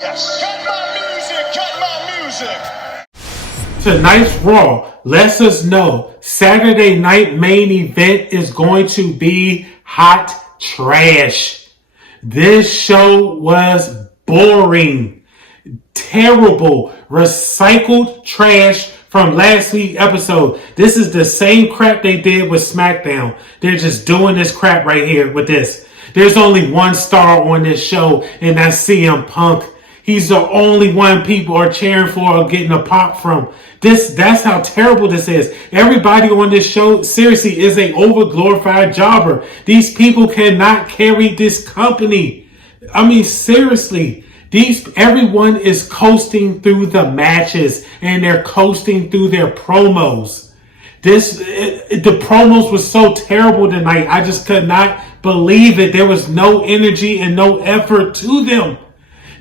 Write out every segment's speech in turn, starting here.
Yes. Cut my music. Tonight's Raw lets us know Saturday night main event is going to be hot trash. This show was boring, terrible, recycled trash from last week's episode. This is the same crap they did with SmackDown. They're just doing this crap right here with this. There's only one star on this show, and that's CM Punk. He's the only one people are cheering for or getting a pop from. That's how terrible this is. Everybody on this show, seriously, is a overglorified jobber. These people cannot carry this company. I mean, seriously. Everyone is coasting through the matches and they're coasting through their promos. The promos were so terrible tonight. I just could not believe it. There was no energy and no effort to them.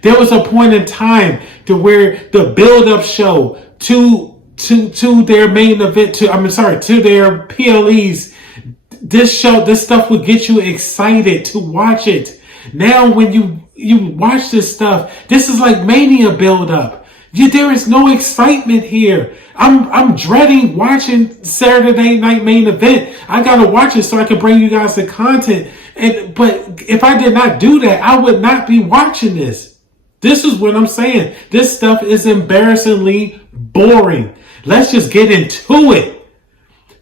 There was a point in time to where the build-up show to their main event, to their PLEs, this stuff would get you excited to watch it. Now when you watch this stuff, this is like Mania build-up. There is no excitement here. I'm dreading watching Saturday night main event. I gotta watch it so I can bring you guys the content. But if I did not do that, I would not be watching this. This is what I'm saying. This stuff is embarrassingly boring. Let's just get into it.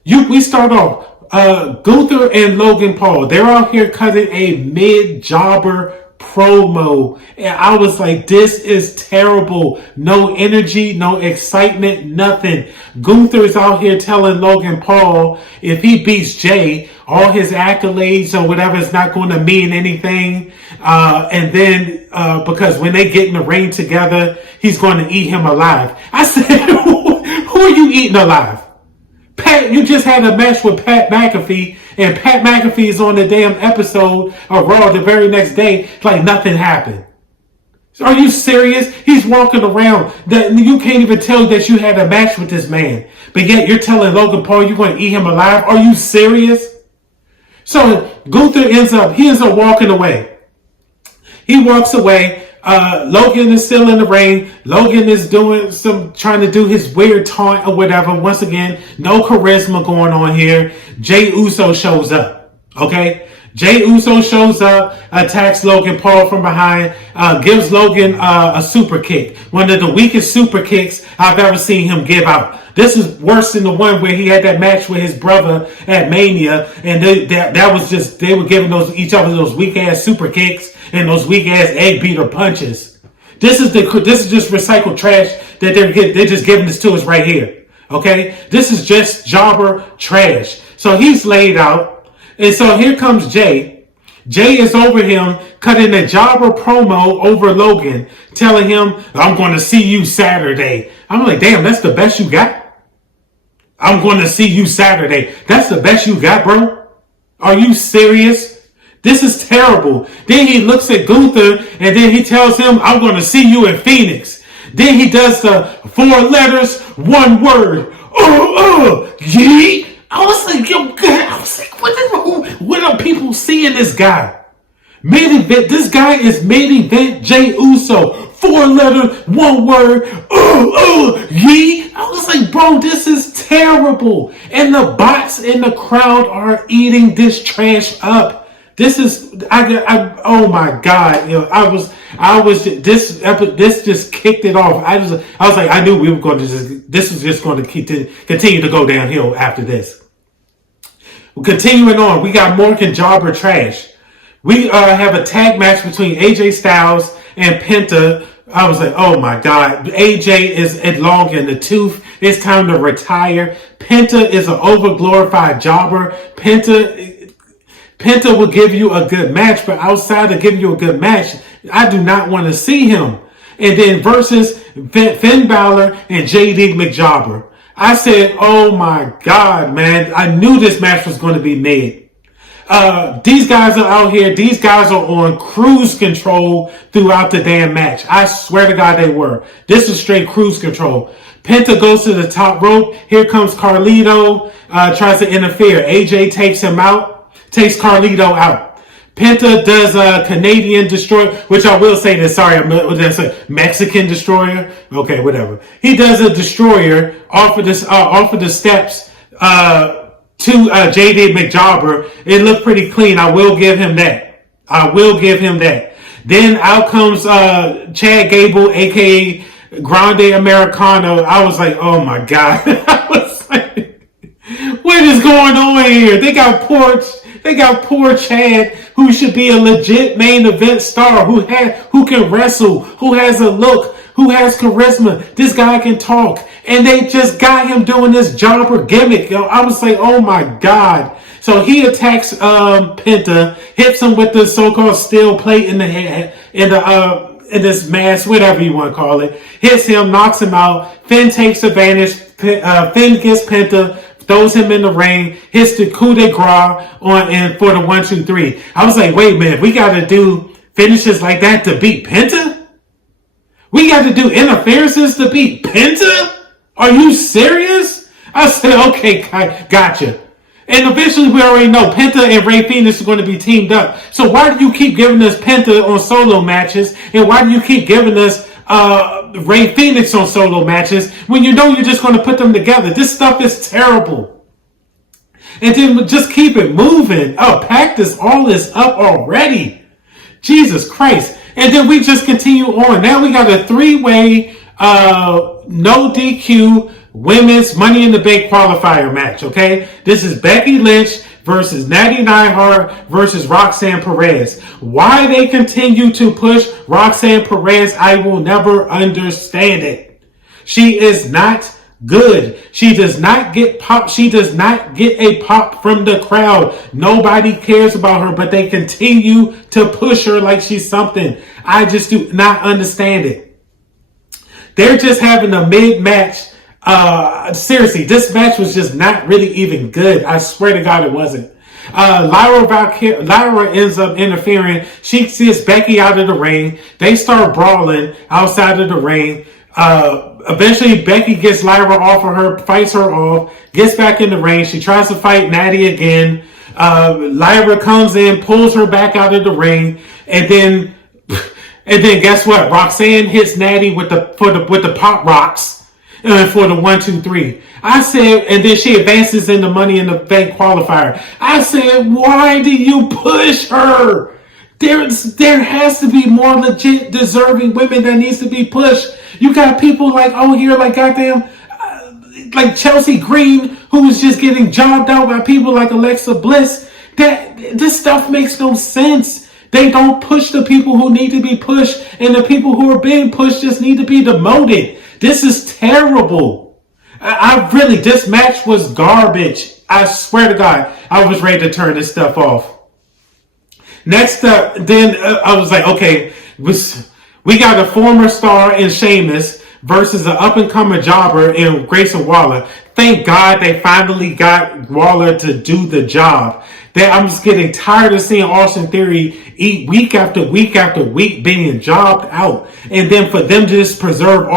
We start off. Gunther and Logan Paul. They're out here cutting a mid-jobber promo. And I was like, this is terrible. No energy, no excitement, nothing. Gunther is out here telling Logan Paul if he beats Jay, all his accolades or whatever is not going to mean anything. And then because when they get in the ring together, he's going to eat him alive. I said, who are you eating alive? Pat, you just had a match with Pat McAfee, and Pat McAfee is on the damn episode of Raw the very next day, like nothing happened. Are you serious? He's walking around. You can't even tell that you had a match with this man. But yet you're telling Logan Paul you're going to eat him alive? Are you serious? So Gunther ends up walking away. He walks away. Logan is still in the ring. Logan is trying to do his weird taunt or whatever. Once again, no charisma going on here. Jey Uso shows up. Okay? Jey Uso shows up, attacks Logan Paul from behind, gives Logan a super kick. One of the weakest super kicks I've ever seen him give out. This is worse than the one where he had that match with his brother at Mania, and that was just, they were giving each other those weak ass super kicks and those weak ass egg beater punches. This is just recycled trash that they're just giving this to us right here. Okay, this is just jobber trash. So he's laid out. And so here comes Jay. Jay is over him cutting a jobber promo over Logan, telling him, I'm going to see you Saturday. I'm like, damn, that's the best you got? I'm going to see you Saturday. That's the best you got, bro? Are you serious? This is terrible. Then he looks at Gunther and then he tells him, I'm going to see you in Phoenix. Then he does the 4 letters, 1 word. Yeet. I was like, yo, what are people seeing this guy? Main event, this guy is main event Jey Uso. 4 letters, 1 word, yee. I was like, bro, this is terrible. And the bots in the crowd are eating this trash up. This is, oh my God. You know, this just kicked it off. I was like, I knew we were going to this was just going to continue to go downhill after this. Continuing on, we got Morgan Jobber trash. We have a tag match between AJ Styles and Penta. I was like, oh my God. AJ is long in the tooth. It's time to retire. Penta is an overglorified jobber. Penta will give you a good match, but outside of giving you a good match, I do not want to see him. And then versus Finn Balor and JD McJobber. I said, oh my God, man. I knew this match was going to be made. These guys are out here. These guys are on cruise control throughout the damn match. I swear to God they were. This is straight cruise control. Penta goes to the top rope. Here comes Carlito, tries to interfere. AJ takes Carlito out. Penta does a Canadian destroyer, which I will say this. Sorry, that's a Mexican destroyer. Okay, whatever. He does a destroyer off of the steps to JD McJobber. It looked pretty clean. I will give him that. Then out comes Chad Gable, aka Grande Americano. I was like, oh my god. I was like, what is going on here? They got poor Chad, who should be a legit main event star, who can wrestle, who has a look, who has charisma. This guy can talk, and they just got him doing this jobber gimmick. I was like, oh my god. So he attacks Penta, hits him with the so-called steel plate in the head, in this mask, whatever you want to call it. Hits him, knocks him out. Finn takes advantage. Finn gets Penta, throws him in the ring, hits the coup de grace for the 1, 2, 3. I was like, wait a minute, we got to do finishes like that to beat Penta? We got to do interferences to beat Penta? Are you serious? I said, okay, gotcha. And eventually we already know Penta and Rey Fenix are going to be teamed up. So why do you keep giving us Penta on solo matches? And why do you keep giving us Rey Fenix on solo matches when you know you're just going to put them together? This stuff is terrible. And then just keep it moving. Oh, pack this all this up already. Jesus Christ. And then we just continue on. Now we got a 3-way no DQ women's Money in the Bank qualifier match, okay? This is Becky Lynch versus Natty Neidhart versus Roxanne Perez. Why they continue to push Roxanne Perez, I will never understand it. She is not good. She does not get pop. She does not get a pop from the crowd. Nobody cares about her, but they continue to push her like she's something. I just do not understand it. They're just having a mid-match. Seriously, this match was just not really even good. I swear to God it wasn't. Lyra ends up interfering. She sees Becky out of the ring. They start brawling outside of the ring. Eventually Becky gets Lyra off of her, fights her off, gets back in the ring. She tries to fight Natty again. Lyra comes in, pulls her back out of the ring, and then guess what? Roxanne hits Natty with the pop rocks. For the 1, 2, 3. I said, and then she advances in the Money in the Bank qualifier. I said, why do you push her? There has to be more legit deserving women that needs to be pushed. You got people like goddamn, like Chelsea Green, who was just getting jobbed out by people like Alexa Bliss. This stuff makes no sense. They don't push the people who need to be pushed, and the people who are being pushed just need to be demoted. This is terrible. This match was garbage. I swear to God, I was ready to turn this stuff off. Next up, then I was like, okay, we got a former star in Sheamus versus an up-and-coming jobber in Grayson Waller. Thank God they finally got Waller to do the job. I'm just getting tired of seeing Austin Theory eat week after week after week being jobbed out. And then for them to just preserve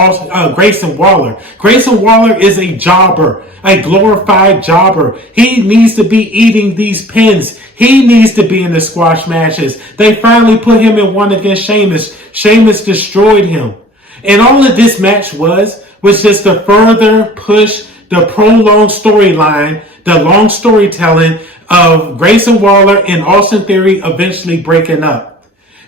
Grayson Waller. Grayson Waller is a jobber, a glorified jobber. He needs to be eating these pins. He needs to be in the squash matches. They finally put him in one against Sheamus. Sheamus destroyed him. And all of this match was just to further push the prolonged storyline, the long storytelling of Grayson Waller and Austin Theory eventually breaking up.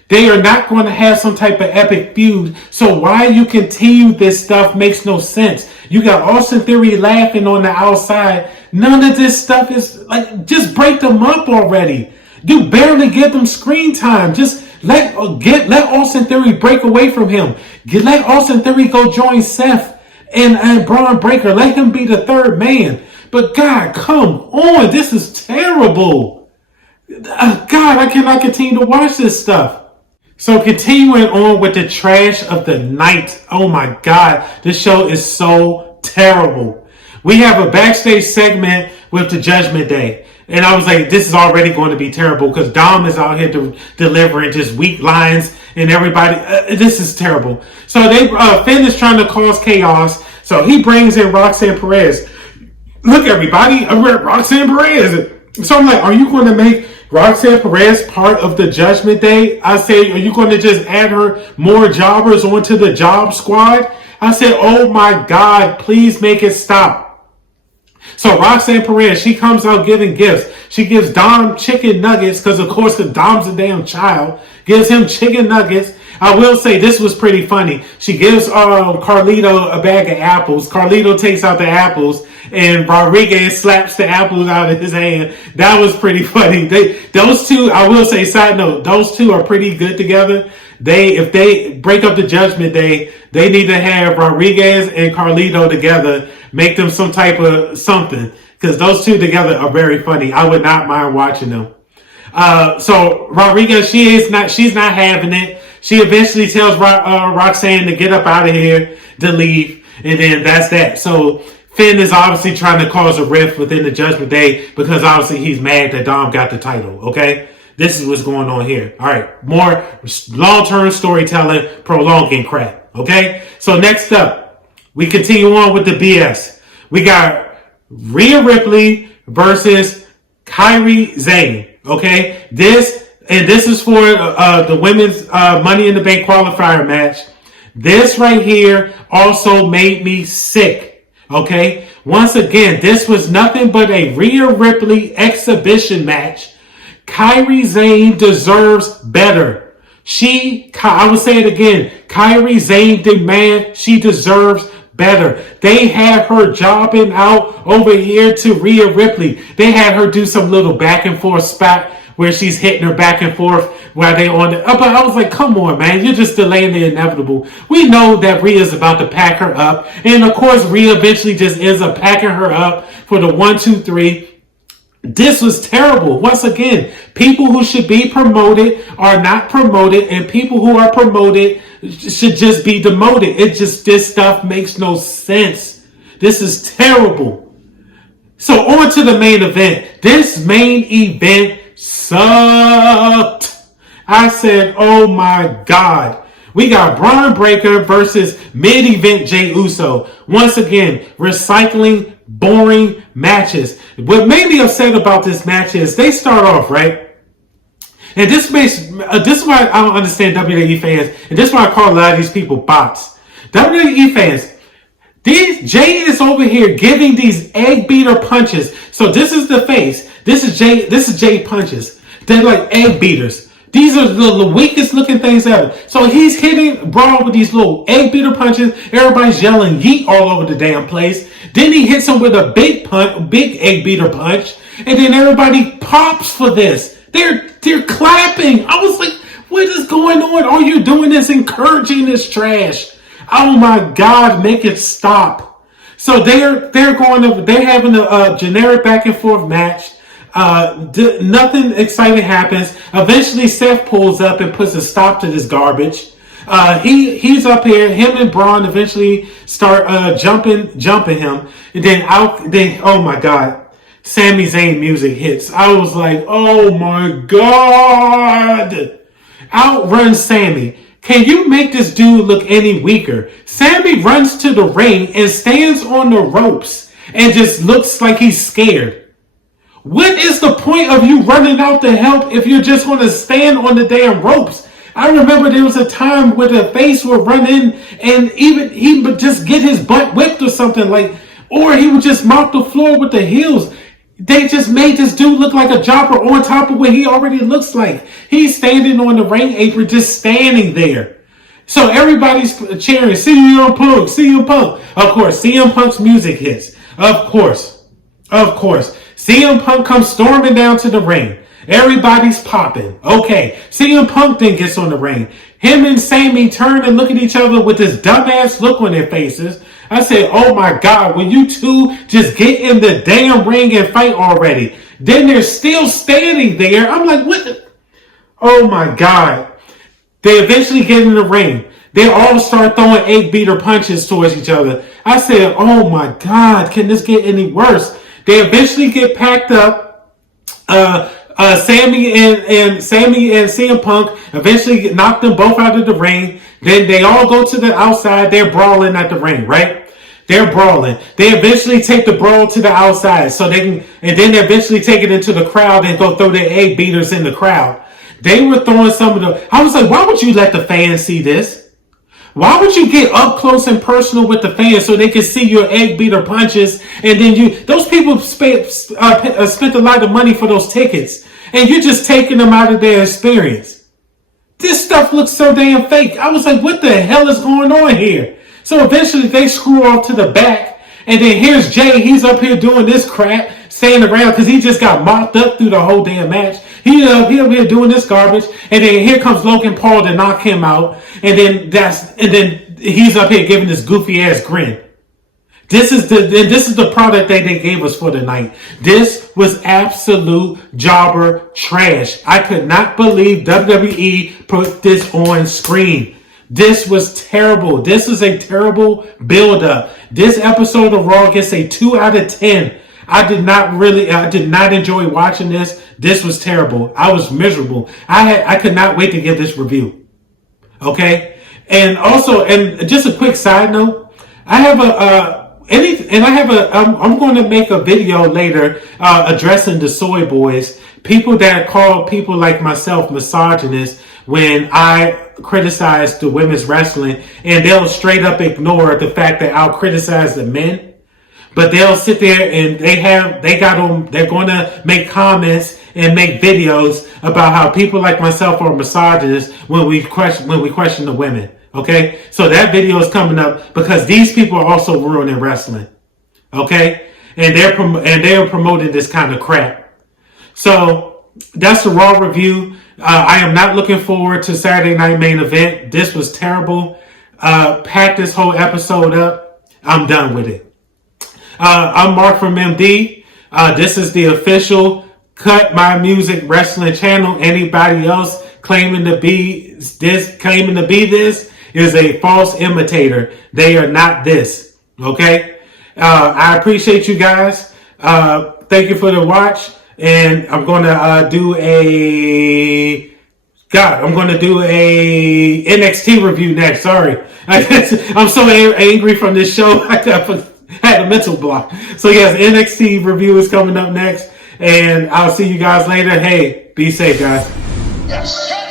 They are not going to have some type of epic feud, so why you continue this stuff makes no sense. You got Austin Theory laughing on the outside. None of this stuff is like, just break them up already. You barely give them screen time. Just let Austin Theory break away from him. Let Austin Theory go join Seth and Braun Breaker. Let him be the third man. But God, come on. This is terrible. God, I cannot continue to watch this stuff. So continuing on with the trash of the night. Oh my God. This show is so terrible. We have a backstage segment with the Judgment Day. And I was like, this is already going to be terrible because Dom is out here delivering just weak lines and everybody. This is terrible. So Finn is trying to cause chaos. So he brings in Roxanne Perez. Look, everybody, Roxanne Perez. So I'm like, are you going to make Roxanne Perez part of the Judgment Day? I say, are you going to just add her more jobbers onto the job squad? I said, oh my God, please make it stop. So Roxanne Perez, she comes out giving gifts. She gives Dom chicken nuggets because, of course, the Dom's a damn child. Gives him chicken nuggets. I will say this was pretty funny. She gives Carlito a bag of apples. Carlito takes out the apples, and Rodriguez slaps the apples out of his hand. That was pretty funny. Those two, I will say, side note, those two are pretty good together. If they break up the Judgment Day, they need to have Rodriguez and Carlito together, make them some type of something, because those two together are very funny. I would not mind watching them. So Rodriguez, she's not having it. She eventually tells Roxanne to get up out of here, to leave, and then that's that. So Finn is obviously trying to cause a rift within the Judgment Day because obviously he's mad that Dom got the title. Okay, this is what's going on here. All right, more long-term storytelling, prolonging crap. Okay, so next up, we continue on with the BS. We got Rhea Ripley versus Kairi Sane. Okay, this is for the women's Money in the Bank qualifier match. This right here also made me sick. Okay, once again, this was nothing but a Rhea Ripley exhibition match. Kairi Sane deserves better. I will say it again. Kairi Sane she deserves better. They had her jobbing out over here to Rhea Ripley. They had her do some little back and forth spot where she's hitting her back and forth while they on the. But I was like, come on, man, you're just delaying the inevitable. We know that Rhea's about to pack her up, and of course, Rhea eventually just ends up packing her up for the 1, 2, 3. This was terrible. Once again, people who should be promoted are not promoted, and people who are promoted should just be demoted. This stuff makes no sense. This is terrible. So on to the main event. This main event sucked. I said, oh my God. We got Braun Breaker versus mid-event Jey Uso. Once again, recycling boring matches. What made me upset about this match is they start off, right? And this is why I don't understand WWE fans, and this is why I call a lot of these people bots. WWE fans, Jey is over here giving these egg beater punches. So this is the face. This is Jey punches. They're like egg beaters. These are the weakest looking things ever. So he's hitting Braun with these little egg beater punches. Everybody's yelling yeet all over the damn place. Then he hits him with a big egg beater punch. And then everybody pops for this. They're clapping. I was like, what is going on? All you're doing is encouraging this trash. Oh my God, make it stop. So they're having a generic back and forth match. Nothing exciting happens. Eventually Seth pulls up and puts a stop to this garbage. He's up here. Him and Braun eventually start jumping him. And then oh my God, Sami Zayn music hits. I was like, oh my God. Outrun Sami. Can you make this dude look any weaker? Sami runs to the ring and stands on the ropes and just looks like he's scared. What is the point of you running out to help if you're just going to stand on the damn ropes? I remember there was a time where the face would run in and even he would just get his butt whipped or something or he would just mop the floor with the heels. They just made this dude look like a jobber on top of what he already looks like. He's standing on the ring apron, just standing there. So everybody's cheering, CM Punk, CM Punk. Of course, CM Punk's music hits. Of course. CM Punk comes storming down to the ring. Everybody's popping. Okay, CM Punk then gets on the ring. Him and Sami turn and look at each other with this dumbass look on their faces. I said, oh my God, will you two just get in the damn ring and fight already? Then they're still standing there. I'm like, what? Oh my God. They eventually get in the ring. They all start throwing egg beater punches towards each other. I said, oh my God, can this get any worse? They eventually get packed up. Sami and CM Punk eventually knock them both out of the ring. Then they all go to the outside. They're brawling at the ring, right? They're brawling. They eventually take the brawl to the outside so they can, and then they eventually take it into the crowd and go throw their egg beaters in the crowd. They were throwing some of the, I was like, why would you let the fans see this? Why would you get up close and personal with the fans so they can see your egg beater punches? And then those people spent a lot of money for those tickets, and you're just taking them out of their experience. This stuff looks so damn fake. I was like, what the hell is going on here? So eventually they screw off to the back, and then here's Jay. He's up here doing this crap, staying around because he just got mopped up through the whole damn match. He up here doing this garbage, and then here comes Logan Paul to knock him out, and then he's up here giving this goofy ass grin. This is the product that they gave us for the night. This was absolute jobber trash. I could not believe WWE put this on screen. This was terrible. This is a terrible build-up. This episode of Raw gets a 2 out of 10. I did not enjoy watching this. This was terrible. I was miserable. I could not wait to give this review. Okay? And also, and just a quick side note, I'm going to make a video later addressing the soy boys, people that call people like myself misogynist when I criticize the women's wrestling, and they'll straight up ignore the fact that I'll criticize the men. But they'll sit there and they're going to make comments and make videos about how people like myself are misogynists when we question the women. Okay, so that video is coming up because these people are also ruining wrestling. Okay, and they're promoting this kind of crap. So that's the Raw review. I am not looking forward to Saturday Night Main Event. This was terrible. Pack this whole episode up. I'm done with it. I'm Mark from MD. This is the official Cut My Music Wrestling channel. Anybody else claiming to be this is a false imitator. They are not this. Okay? I appreciate you guys. Thank you for the watch. And I'm going to do a NXT review next. Sorry. I'm so angry from this show. I had a mental block. So yes, NXT review is coming up next. And I'll see you guys later. Hey, be safe, guys. Yes.